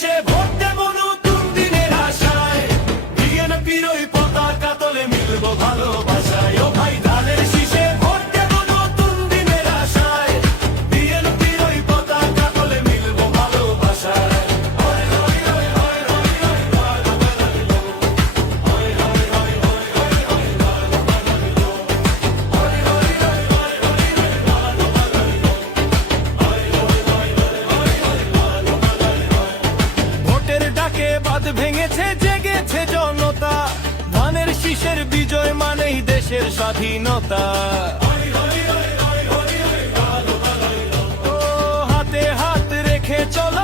শীষে ভোট দেব নতুন দিনের আশায়, বিএনপির ওই পতাকা তলে মিলবো ভালোবাসায়। ও ভাই ধানের শীষে ভোট দেব নতুন দিনের আশায়, বিএনপির ওই পতাকা তলে মিলবো ভালোবাসায়। ভোটের ডাকে বাঁধ ভেঙেছে, জেগেছে জনতা, ধানের শীষের বিজয় মানেই দেশের স্বাধীনতা। ও হাতে হাত রেখে চলো